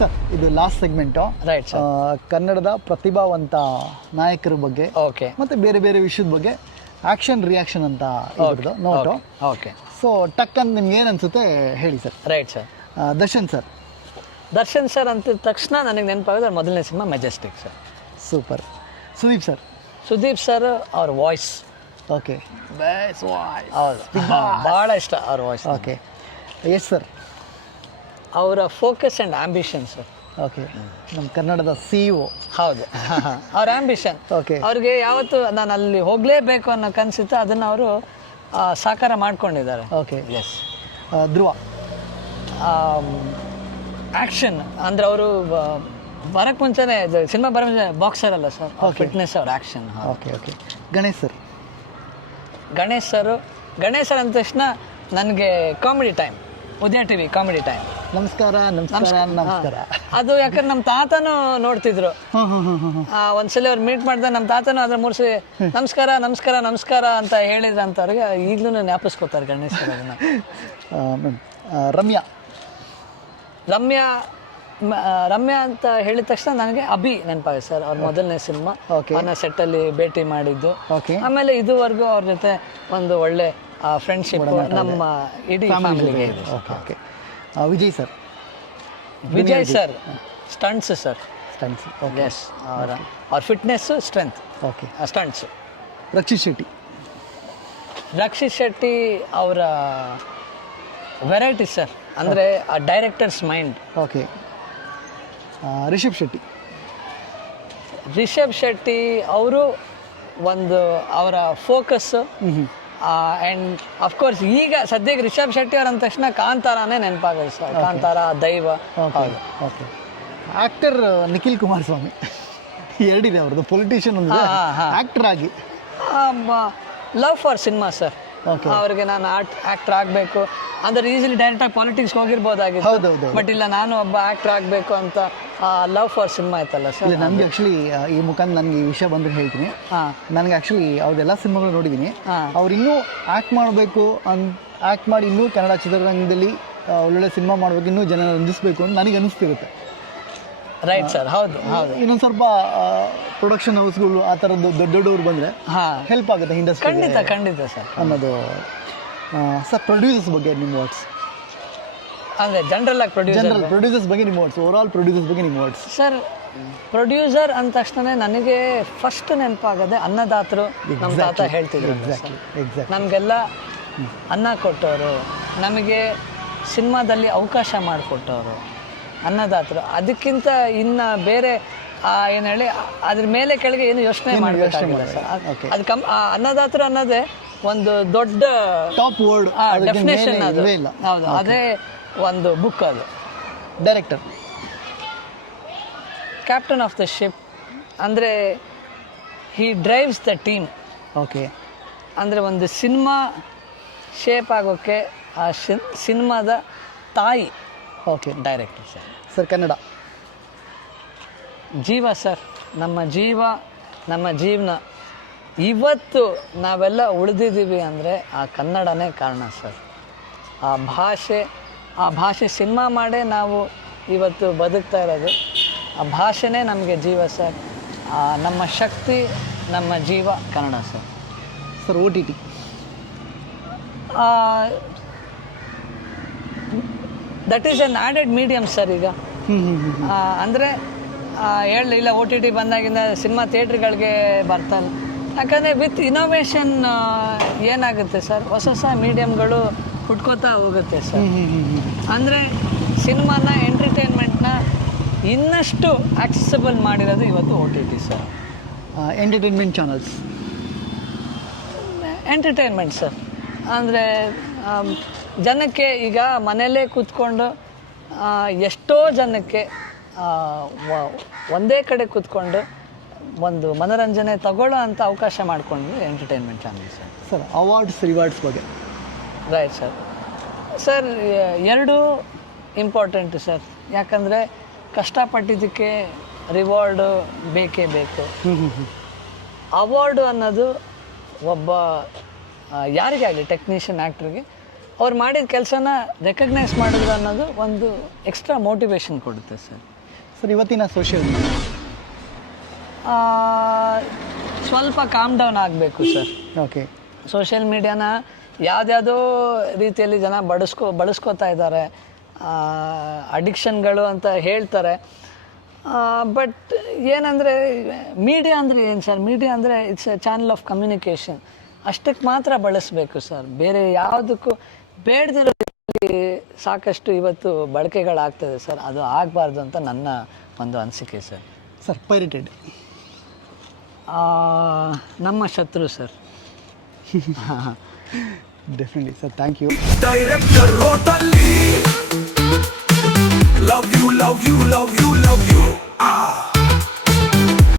Sir ಇದು last segment. Right sir. ಕನ್ನಡದ ಪ್ರತಿಭಾವಂತ ನಾಯಕರ ಬಗ್ಗೆ ಓಕೆ ಮತ್ತು ಬೇರೆ ಬೇರೆ ವಿಷಯದ ಬಗ್ಗೆ ಆ್ಯಕ್ಷನ್ ರಿಯಾಕ್ಷನ್ ಅಂತ ಇದ್ರದ್ದು ನೋಟು. ಓಕೆ. ಸೊ ಟಕ್ ಅಂತ ನಿಮ್ಗೆ ಏನು ಅನಿಸುತ್ತೆ ಹೇಳಿ sir. Right sir. Darshan sir. Darshan sir ಅಂತಿದ ತಕ್ಷಣ ನನಗೆ ನೆನಪಾಗೋದು ಮೊದಲನೇ cinema Majestic sir. Super. Sudeep sir. Sudeep sir ಅವ್ರ ವಾಯ್ಸ್. ಓಕೆ. Base voice. ಹೌದು, ಭಾಳ ಇಷ್ಟ ಅವ್ರ ವಾಯ್ಸ್. ಓಕೆ. Yes sir. ಅವರ focus and ambition sir. Okay. ನಮ್ಮ ಕನ್ನಡದ CEO. ಹೌದು, ಅವ್ರ ಆಂಬಿಷನ್. ಓಕೆ. ಅವ್ರಿಗೆ ಯಾವತ್ತು ನಾನು ಅಲ್ಲಿ ಹೋಗಲೇಬೇಕು ಅನ್ನೋ ಕನಸಿತ್ತು, ಅದನ್ನು ಅವರು ಸಾಕಾರ ಮಾಡ್ಕೊಂಡಿದ್ದಾರೆ. ಓಕೆ. ಎಸ್. ಧ್ರುವ. ಆ್ಯಕ್ಷನ್ ಅಂದರೆ ಅವರು ಬರೋಕ್ಕೆ ಮುಂಚೆನೇ ಸಿನಿಮಾ ಬರೋ ಮುಂಚೆ ಬಾಕ್ಸರ್ ಅಲ್ಲ ಸರ್, ಫಿಟ್ನೆಸ್ ಅವ್ರ action. Okay. Okay. Ganesh sir. Ganesh sir ಅಂದ ತಕ್ಷಣ ನನಗೆ ಕಾಮಿಡಿ ಟೈಮ್, ಉದಯ ಟಿವಿ ಕಾಮಿಡಿ ಟೈಮ್. ನಮಸ್ಕಾರ ನಮಸ್ಕಾರ ನಮಸ್ಕಾರ. ಅದು ಯಾಕಂದ್ರೆ ನಮ್ಮ ತಾತನೂ ನೋಡ್ತಿದ್ರು. ಒಂದ್ಸಲ ಅವ್ರು ಮೀಟ್ ಮಾಡಿದಾಗ ನಮ್ಮ ತಾತನೂ ಅದ್ರ ಮೂರು ಸಲ ನಮಸ್ಕಾರ ನಮಸ್ಕಾರ ನಮಸ್ಕಾರ ಅಂತ ಹೇಳಿದ್ರು ಅಂತ ಅವ್ರಿಗೆ ಈಗಲೂ ಜ್ಞಾಪಿಸ್ಕೋತಾರೆ ಗಣೇಶ್ ಸರ್ ಅದನ್ನು. ರಮ್ಯಾ ಅಂತ ಹೇಳಿದ ತಕ್ಷಣ ನನಗೆ ಅಭಿ ನೆನಪಾಗಿದೆ ಸರ್. ಅವ್ರ ಮೊದಲನೇ ಸಿನಿಮಾ ಅವನ ಸೆಟ್ಟಲ್ಲಿ ಭೇಟಿ ಮಾಡಿದ್ದು. ಆಮೇಲೆ ಇದುವರೆಗೂ ಅವ್ರ ಜೊತೆ ಒಂದು ಒಳ್ಳೆ ಫ್ರೆಂಡ್ಶಿಪ್ ನಮ್ಮ ಇಡೀ ಫ್ಯಾಮಿಲಿಗೆ ಇದೆ. Okay. Vijay sir stunts sir. Stunts. Yes. ಅವ್ರ fitness strength. Okay. Stunts. Rakshit Shetty ಅವರ ವೆರೈಟಿ ಸರ್, ಅಂದರೆ ಆ directors mind. Okay. Rishab Shetty ಅವರು ಒಂದು ಅವರ ಫೋಕಸ್ಸು. ಆ್ಯಂಡ್ ಅಫ್ಕೋರ್ಸ್ ಈಗ ಸದ್ಯಕ್ಕೆ ರಿಷಬ್ ಶೆಟ್ಟಿ ಅವ್ರ ಅಂದ ತಕ್ಷಣ ಕಾಂತಾರಾನೇ ನೆನಪಾಗೋದು ಸರ್. ಕಾಂತಾರ, ದೈವ. ಓಕೆ. ಆ್ಯಕ್ಟರ್ ನಿಖಿಲ್ ಕುಮಾರಸ್ವಾಮಿ. ಎರಡಿದೆ ಅವ್ರದ್ದು, ಪೊಲಿಟಿಷಿಯನ್ ಒಂದು, ಆ್ಯಕ್ಟರ್ ಆಗಿ. Love for cinema sir. ಅವ್ರಿಗೆ ನಾನು ಆ್ಯಕ್ಟರ್ ಆಗಬೇಕು ಅಂದರೆ ಈಸಿಲಿ ಡೈರೆಕ್ಟಾಗಿ ಪಾಲಿಟಿಕ್ಸ್ಗೆ ಹೋಗಿರ್ಬೋದಾಗಿತ್ತು. ಬಟ್ ಇಲ್ಲ, ನಾನು ಒಬ್ಬ ಆ್ಯಕ್ಟರ್ ಆಗಬೇಕು ಅಂತ ಲವ್ ಫಾರ್ ಸಿನಿಮಾ ಆಯ್ತಲ್ಲ ಸರ್. ನನಗೆ ಆ್ಯಕ್ಚುಲಿ ಈ ಮುಖಾಂತರ ನನಗೆ ಈ ವಿಷಯ ಬಂದರೆ ಹೇಳ್ತೀನಿ. ನನಗೆ ಆ್ಯಕ್ಚುಲಿ ಅವ್ರದ್ದೆಲ್ಲ ಸಿನಿಮಾಗಳು ನೋಡಿದ್ದೀನಿ. ಅವ್ರು ಇನ್ನೂ ಆ್ಯಕ್ಟ್ ಮಾಡಬೇಕು ಆ್ಯಕ್ಟ್ ಮಾಡಿ ಇನ್ನೂ ಕನ್ನಡ ಚಿತ್ರರಂಗದಲ್ಲಿ ಒಳ್ಳೊಳ್ಳೆ ಸಿನಿಮಾ ಮಾಡಬೇಕು, ಇನ್ನೂ ಜನ ರಂಜಿಸಬೇಕು ಅಂತ ನನಗೆ ಅನಿಸ್ತಿರುತ್ತೆ. Right sir. ಹೌದು. ಇನ್ನೊಂದು ಸ್ವಲ್ಪ ಪ್ರೊಡಕ್ಷನ್ ಹೌಸ್ಗಳು ಆ ಥರದ್ದು ದೊಡ್ಡವ್ರು ಬಂದರೆ ಹೆಲ್ಪ್ ಆಗುತ್ತೆ ಇಂಡಸ್ಟ್ರಿ. ಖಂಡಿತ ಸರ್ ಅನ್ನೋದು. ಸರ್ ಪ್ರೊಡ್ಯೂಸರ್ಸ್ ಬಗ್ಗೆ ನಿಮ್ಮ ವರ್ಡ್ಸ್. ಅಂದರೆ ಜನರಲ್ ಆಗಿ ಪ್ರೊಡ್ಯೂಸರ್ಸ್ ಬಗ್ಗೆ ನಿಮ್ಮ ವರ್ಡ್ಸ್, ಓವರ್ ಆಲ್ ಪ್ರೊಡ್ಯೂಸರ್ಸ್ ಬಗ್ಗೆ ನಿಮ್ಮ ವರ್ಡ್ಸ್. ಸರ್, ಪ್ರೊಡ್ಯೂಸರ್ ಅಂದ ತಕ್ಷಣ ನನಗೆ ಫಸ್ಟ್ ನೆನಪಾಗದೆ ಅನ್ನದಾತರು. ನಮ್ಮ ತಾತ ಹೇಳ್ತಿದ್ರು, ನಮಗೆಲ್ಲ ಅನ್ನ ಕೊಟ್ಟವರು, ನಮಗೆ ಸಿನಿಮಾದಲ್ಲಿ ಅವಕಾಶ ಮಾಡಿಕೊಟ್ಟವರು ಅನ್ನದಾತರು. ಅದಕ್ಕಿಂತ ಇನ್ನು ಬೇರೆ ಏನು ಹೇಳಿ ಅದ್ರ ಮೇಲೆ ಕೆಳಗೆ ಏನು ಯೋಚನೆ ಮಾಡಬೇಕಾಗಿಲ್ಲ ಸರ್. ಅದು ಅನ್ನದಾತರು ಅನ್ನೋದೇ ಒಂದು ದೊಡ್ಡ ಟಾಪ್ ವರ್ಡ್ ಡೆಫಿನೇಷನ್. ಅದು ಹೌದು, ಅದೇ ಒಂದು ಬುಕ್. ಅದು director captain of the ship. ಅಂದರೆ ಹಿ ಡ್ರೈವ್ಸ್ ದ ಟೀಮ್. ಓಕೆ. ಅಂದರೆ ಒಂದು ಸಿನಿಮಾ ಶೇಪ್ ಆಗೋಕ್ಕೆ ಆ ಸಿನಿಮಾದ ತಾಯಿ. Okay. Director sir. Sir Kannada. ಜೀವ ಸರ್, ನಮ್ಮ ಜೀವ, ನಮ್ಮ ಜೀವನ. ಇವತ್ತು ನಾವೆಲ್ಲ ಉಳಿದಿದ್ದೀವಿ ಅಂದರೆ ಆ ಕನ್ನಡನೇ ಕಾರಣ ಸರ್. ಆ ಭಾಷೆ ಸಿನಿಮಾ ಮಾಡೇ ನಾವು ಇವತ್ತು ಬದುಕ್ತಾ ಇರೋದು. ಆ ಭಾಷೆನೇ ನಮಗೆ ಜೀವ ಸರ್. ನಮ್ಮ ಶಕ್ತಿ, ನಮ್ಮ ಜೀವ Kannada sir. Sir OTT. That is N added medium sir. ಈಗ ಅಂದರೆ ಹೇಳಲಿಲ್ಲ, OTT ಬಂದಾಗಿಂದ ಸಿನಿಮಾ ಥಿಯೇಟ್ರ್ಗಳಿಗೆ ಬರ್ತಲ್ಲ. ಯಾಕಂದರೆ ವಿತ್ ಇನೋವೇಷನ್ ಏನಾಗುತ್ತೆ ಸರ್, ಹೊಸ ಮೀಡಿಯಮ್ಗಳು ಹುಟ್ಕೋತಾ ಹೋಗುತ್ತೆ ಸರ್. ಅಂದರೆ ಸಿನಿಮಾನ, ಎಂಟರ್ಟೈನ್ಮೆಂಟ್ನ ಇನ್ನಷ್ಟು ಆಕ್ಸೆಸಬಲ್ ಮಾಡಿರೋದು ಇವತ್ತು OTT sir. Entertainment channels. Entertainment sir ಅಂದರೆ ಜನಕ್ಕೆ ಈಗ ಮನೆಯಲ್ಲೇ ಕೂತ್ಕೊಂಡು ಎಷ್ಟೋ ಜನಕ್ಕೆ ಒಂದೇ ಕಡೆ ಕೂತ್ಕೊಂಡು ಒಂದು ಮನೋರಂಜನೆ ತಗೊಳ್ಳೋ ಅಂಥ ಅವಕಾಶ ಮಾಡಿಕೊಂಡ್ವಿ entertainment channel sir. Sir awards rewards ಬಗ್ಗೆ. Right sir. ಸರ್ ಎರಡೂ ಇಂಪಾರ್ಟೆಂಟು ಸರ್. ಯಾಕಂದರೆ ಕಷ್ಟಪಟ್ಟಿದ್ದಕ್ಕೆ ರಿವಾರ್ಡು ಬೇಕೇ ಬೇಕು. ಅವಾರ್ಡು ಅನ್ನೋದು ಒಬ್ಬ ಯಾರಿಗೇ ಆಗಲಿ, ಟೆಕ್ನಿಷಿಯನ್, ಆ್ಯಕ್ಟ್ರಿಗೆ ಅವ್ರು ಮಾಡಿದ ಕೆಲಸನ ರೆಕಗ್ನೈಸ್ ಮಾಡಿದ್ರು ಅನ್ನೋದು ಒಂದು ಎಕ್ಸ್ಟ್ರಾ ಮೋಟಿವೇಶನ್ ಕೊಡುತ್ತೆ ಸರ್. ಸರ್ ಇವತ್ತಿನ ಸೋಷಿಯಲ್ ಮೀಡಿಯಾ ಸ್ವಲ್ಪ ಕಾಮ್ ಡೌನ್ ಆಗಬೇಕು ಸರ್. ಓಕೆ. ಸೋಷಿಯಲ್ ಮೀಡಿಯಾನ ಯಾವುದ್ಯಾವುದೋ ರೀತಿಯಲ್ಲಿ ಜನ ಬಳಸ್ಕೋತಾ ಇದ್ದಾರೆ, ಅಡಿಕ್ಷನ್ಗಳು ಅಂತ ಹೇಳ್ತಾರೆ. ಬಟ್ ಏನಂದರೆ ಮೀಡಿಯಾ ಅಂದರೆ ಏನು ಸರ್? ಮೀಡಿಯಾ ಅಂದರೆ it's A channel of communication, ಅಷ್ಟಕ್ಕೆ ಮಾತ್ರ ಬಳಸಬೇಕು ಸರ್. ಬೇರೆ ಯಾವುದಕ್ಕೂ ಬೇಡದಿರೋ ಸಾಕಷ್ಟು ಇವತ್ತು ಬಳಕೆಗಳಾಗ್ತದೆ ಸರ್, ಅದು ಆಗಬಾರ್ದು ಅಂತ ನನ್ನ ಒಂದು ಅನಿಸಿಕೆ ಸರ್. ಸರ್ ಪೈರೇಟೆಡ್ ನಮ್ಮ ಶತ್ರು sir. Definitely sir, thank you. Director ರೋಟಲ್ಲಿ love you love you love you love you